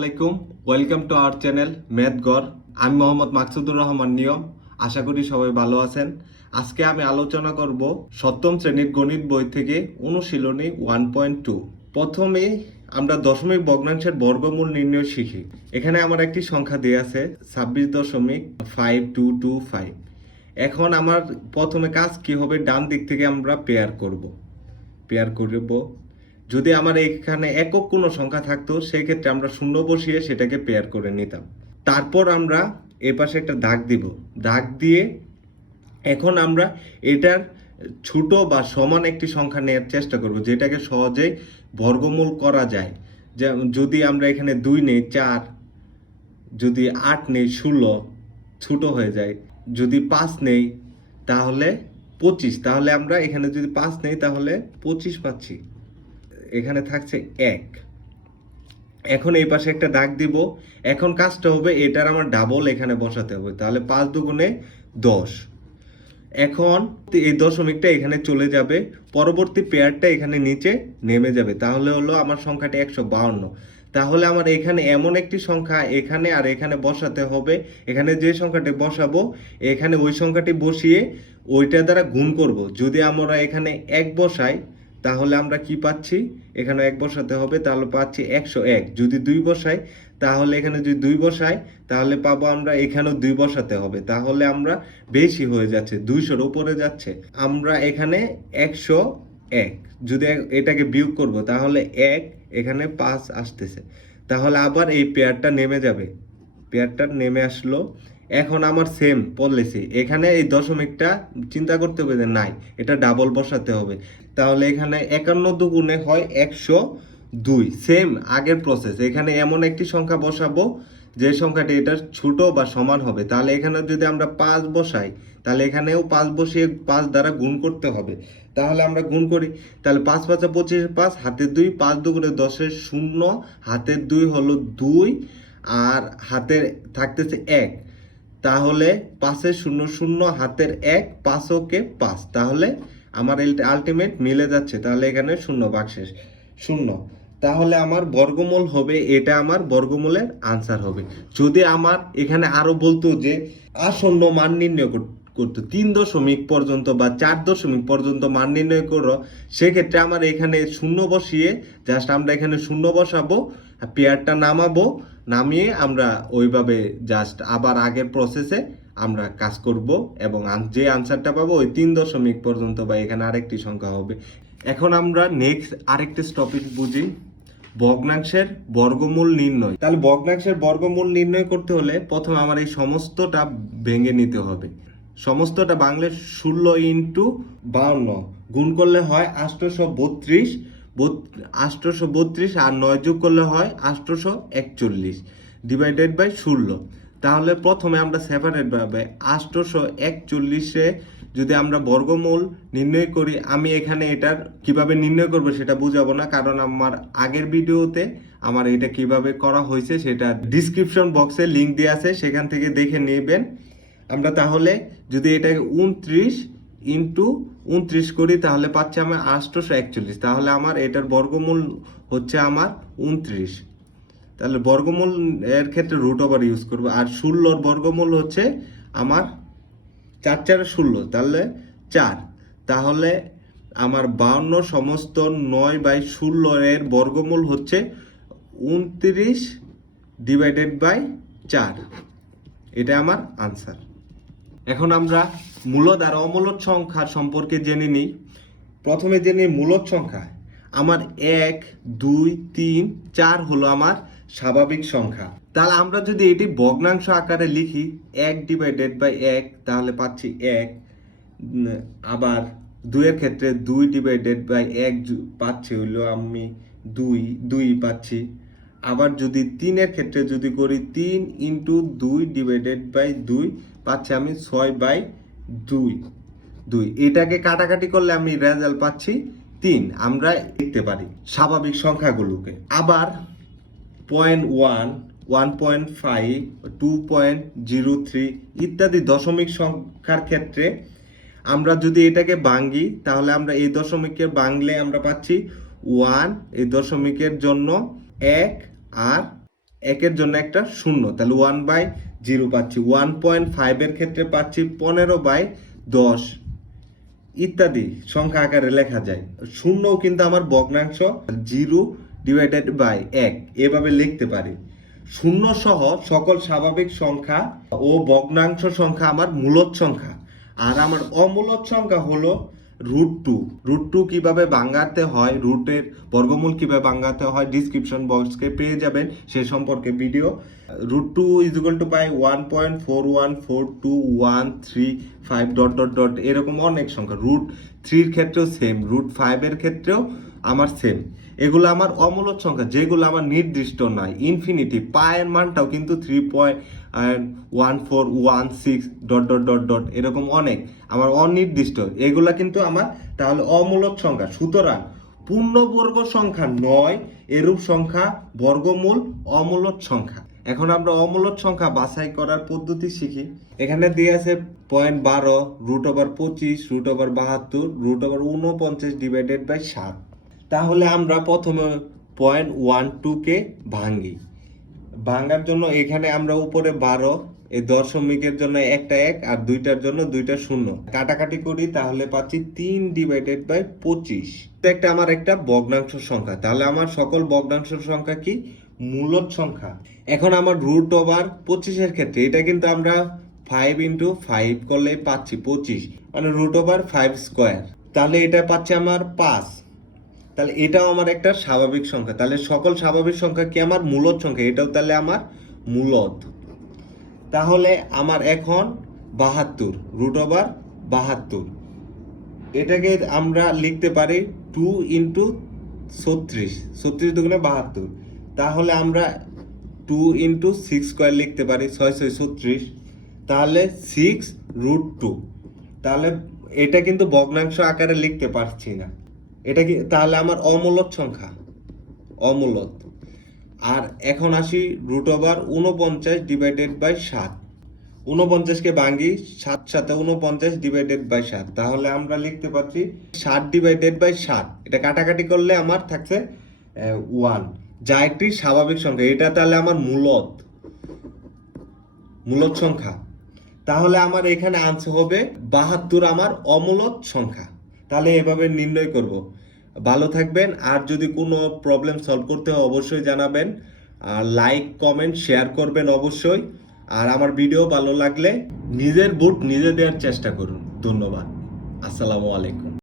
আলাইকুম, welcome to our channel math ghor। আমি মোহাম্মদ মাকসুদুর রহমান নিয়ম। আশা করি সবাই ভালো আছেন। আজকে আমি আলোচনা করব সপ্তম শ্রেণীর গণিত বই থেকে অনুশীলনী 1.2। প্রথমে আমরা দশমিক ভগ্নাংশের বর্গমূল নির্ণয় শিখি। এখানে আমার একটি সংখ্যা দেয়া আছে 26.5225। এখন আমার প্রথমে কাজ কি হবে, ডান দিক থেকে আমরা পেয়ার করব। যদি আমার এখানে একক কোনো সংখ্যা থাকতো সেই ক্ষেত্রে আমরা শূন্য বসিয়ে সেটাকে পেয়ার করে নিতাম। তারপর আমরা এ পাশে একটা দাগ দিব, দাগ দিয়ে এখন আমরা এটার ছোট বা সমান একটি সংখ্যা নেওয়ার চেষ্টা করব যেটাকে সহজেই বর্গমূল করা যায়। যে যদি আমরা এখানে 2 নেই 4, যদি 8 নেই 16 ছোট হয়ে যায়, যদি 5 নেই তাহলে 25, তাহলে আমরা এখানে যদি 5 নেই তাহলে 25 পাচ্ছি। এখানে থাকছে 1। এখন এই পাশে একটা দাগ দিব। এখন কাজটা হবে এটার আমার ডাবল এখানে বসাতে হবে, তাহলে 5 দুগুণে 10। এখন এই দশমিকটা এখানে চলে যাবে, পরবর্তী পেয়ারটা এখানে নিচে নেমে যাবে, তাহলে হলো আমার সংখ্যাটি 152। তাহলে আমার এখানে এমন একটি সংখ্যা এখানে আর এখানে বসাতে হবে। এখানে যে সংখ্যাটি বসাবো এখানে ওই সংখ্যাটি বসিয়ে ওইটা দ্বারা গুণ করব। যদি আমরা এখানে 1 বসাই তাহলে আমরা কি পাচ্ছি, এখানে 1 বসাতে হবে, তাহলে পাচ্ছি 101। যদি 2 বসাই তাহলে এখানে যদি 2 বসাই তাহলে পাবো আমরা এখানেও 2 বসাতে হবে, তাহলে আমরা বেশি হয়ে যাচ্ছে, 200-র উপরে যাচ্ছে। আমরা এখানে 101, যদি এটাকে বিয়োগ করব তাহলে 1, এখানে 5 আসতেছে, তাহলে আবার এই পেয়ারটা নেমে যাবে। পেয়ারটা নেমে আসলো। এখন আমার সেম পলিসি, এখানে এই দশমিকটা চিন্তা করতে হবে যে নাই, এটা ডাবল বসাতে হবে, তাহলে এখানে 51 দুগুণে হয় 102। সেম আগের প্রসেস, এখানে এমন একটি সংখ্যা বসাবো যে সংখ্যাটি এটার ছোট বা সমান হবে। তাহলে এখানে যদি আমরা 5 বসাই তাহলে এখানেও 5 বসিয়ে 5 দ্বারা গুণ করতে হবে। তাহলে আমরা গুণ করি, তাহলে 5 5 25, 5 হাতের 2, 5 দুগুণে 10-এর 0, হাতের 2 হলো 2 আর হাতের থাকতেছে 1, তাহলে 5-এর 0 0, হাতের 1, 5 ওকে 5, তাহলে আমার আলটিমেট মিলে যাচ্ছে, তাহলে এখানে 0 ভাগশেষ 0। তাহলে আমার বর্গমূল হবে, এটা আমার বর্গমূলের আনসার হবে। যদি আমার এখানে আরো বলতো যে আসন্ন মান নির্ণয় করতো 3 দশমিক পর্যন্ত বা 4 দশমিক পর্যন্ত মান নির্ণয় করো, সেক্ষেত্রে আমার এখানে 0 বসিয়ে জাস্ট আমরা এখানে 0 বসাবো, পেয়ারটা নামাবো, নামিয়ে আমরা ওইভাবে জাস্ট আবার আগের প্রসেসে আমরা কাজ করব এবং যে আনসারটা পাবো ওই 3 দশমিক পর্যন্ত বা এখানে আরেকটি সংখ্যা হবে। এখন আমরা নেক্সট আরেকটি টপিক বুঝি, ভগ্নাংশের বর্গমূল নির্ণয়। তাহলে ভগ্নাংশের বর্গমূল নির্ণয় করতে হলে প্রথমে আমার এই সমস্তটা ভেঙে নিতে হবে। সমস্তটা ভাঙলে 16 × 52 গুণ করলে হয় 832, 832 আর 9 যোগ করলে হয় 841 ডিভাইডেড বাই 16। তাহলে প্রথমে আমরা সেপারেট ভাবে 841-এ যদি আমরা বর্গমূল নির্ণয় করি, আমি এখানে এটার কিভাবে নির্ণয় করব সেটা বুঝাবো না, কারণ আমার আগের ভিডিওতে আমার এটা কিভাবে করা হয়েছে সেটা ডিসক্রিপশন বক্সে লিংক দেওয়া আছে, সেখান থেকে দেখে নেবেন। আমরা তাহলে যদি এটাকে 29 × 29 করি তাহলে পাচ্ছি আমার 841, তাহলে আমার এটার বর্গমূল হচ্ছে আমার 29। তাহলে বর্গমূল এর ক্ষেত্রে রুট ওভার ইউজ করবো। আর 16-র বর্গমূল হচ্ছে আমার 4 4 16, তাহলে 4, তাহলে আমার 52 সমস্ত 9/16 এর বর্গমূল হচ্ছে 29 ডিভাইডেড বাই 4, এটা আমার আনসার। এখন আমরা মূলদ আর অমূলদ সংখ্যার সম্পর্কে জেনে নিই। প্রথমে জেনে মূলদ সংখ্যা। আমার 1 2 3 4 হলো আমার স্বাভাবিক সংখ্যা। তাহলে আমরা যদি এটি ভগ্নাংশ আকারে লিখি 1 ডিভাইডেড বাই 1 তাহলে পাচ্ছি 1, আবার 2 এর ক্ষেত্রে 2 ডিভাইডেড বাই 1 পাচ্ছি হলো আমি 2 পাচ্ছি। আবার যদি 3 এর ক্ষেত্রে যদি করি 3 × 2 ডিভাইডেড বাই 2 পাচ্ছি আমি 6/2। এটাকে কাটাকাটি করলে আমি রেজাল্ট পাচ্ছি 3। আমরা লিখতে পারি স্বাভাবিক সংখ্যাগুলোকে। আবার 0.1 1.5 2.03 ইত্যাদি দশমিক সংখ্যার ক্ষেত্রে আমরা যদি এটাকে ভাঙি তাহলে আমরা এই দশমিকের ভাঙলে আমরা পাচ্ছি 1, এই দশমিকের জন্য 1 আর একের জন্য একটা শূন্য, তাহলে 1/0 পাচ্ছি। 1.5 এর ক্ষেত্রে পাচ্ছি 15/10 ইত্যাদি সংখ্যা আকারে লেখা যায়। শূন্যও কিন্তু আমার ভগ্নাংশ, 0/1 এভাবে লিখতে পারি। শূন্য সহ সকল স্বাভাবিক সংখ্যা ও ভগ্নাংশ সংখ্যা আমার মূলদ সংখ্যা, আর আমার অমূলদ সংখ্যা হলো √2। √2 কিভাবে ভাঙাতে হয়, রুটের বর্গমূল কিভাবে ভাঙাতে হয় ডিসক্রিপশন বক্সকে পেয়ে যাবেন সে সম্পর্কে ভিডিও। √2 1.41414213 এরকম অনেক সংখ্যা। √3 এর ক্ষেত্রেও সেম, √5 এর ক্ষেত্রেও আমার সেম। এগুলো আমার অমূলদ সংখ্যা, যেগুলো আমার নির্দিষ্ট নয়, ইনফিনিটি। পায়ের মানটাও কিন্তু 3.1416 এরকম অনেক আমার অনির্দিষ্ট, এগুলা কিন্তু আমার তাহলে অমূলদ সংখ্যা। সুতরাং পূর্ণবর্গ সংখ্যা নয় এরূপ সংখ্যা বর্গমূল অমূলদ সংখ্যা। এখন আমরা অমূলদ সংখ্যা বাছাই করার পদ্ধতি শিখি। এখানে দিয়ে আছে 0.12, √25, √72, √49/7। তাহলে আমরা প্রথমে 0.12 কে ভাঙি। ভাঙার জন্য এখানে আমরা উপরে 12, এই দশমিকের জন্য একটা 1 আর দুইটার জন্য দুইটা 0 কাটাকাটি করি, তাহলে পাচ্ছি 3/25। একটা আমার একটা ভগ্নাংশ সংখ্যা, তাহলে আমার সকল ভগ্নাংশ সংখ্যা কি মূলদ সংখ্যা। এখন আমার √25 এর ক্ষেত্রে এটা কিন্তু আমরা 5 × 5 করলে পাচ্ছি 25, মানে √5²। তাহলে এটা পাচ্ছি আমার 5। তাহলে এটাও আমার একটা স্বাভাবিক সংখ্যা। তাহলে সকল স্বাভাবিক সংখ্যা কি আমার মূলদ সংখ্যা, এটাও তাহলে আমার মূলদ। তাহলে আমার এখন 72, √72, এটাকে আমরা লিখতে পারি 2 × 36, 36 দুগুণে 72। তাহলে আমরা 2 × 6² লিখতে পারি, 6 6 36, তাহলে 6√2। তাহলে এটা কিন্তু ভগ্নাংশ আকারে লিখতে পারছি না, এটা কি তাহলে আমার অমূলদ সংখ্যা, অমূলদ। আর এখন আসি √49/7। 49কে ভাঙি 7 7 49/7, তাহলে আমরা লিখতে পাচ্ছি 7/7। এটা কাটাকাটি করলে আমার থাকছে 1, যা একটি স্বাভাবিক সংখ্যা। এটা তাহলে আমার মূলদ সংখ্যা। তাহলে আমার এখানে আনসার হবে 72 আমার অমূলদ সংখ্যা। তাহলে এভাবে নির্ণয় করব। ভালো থাকবেন, আর যদি কোনো প্রবলেম সলভ করতে হয় অবশ্যই জানাবেন, আর লাইক কমেন্ট শেয়ার করবেন অবশ্যই। আর আমার ভিডিও ভালো লাগলে নিজের ভোট নিজে দেওয়ার চেষ্টা করুন। ধন্যবাদ। আসসালামু আলাইকুম।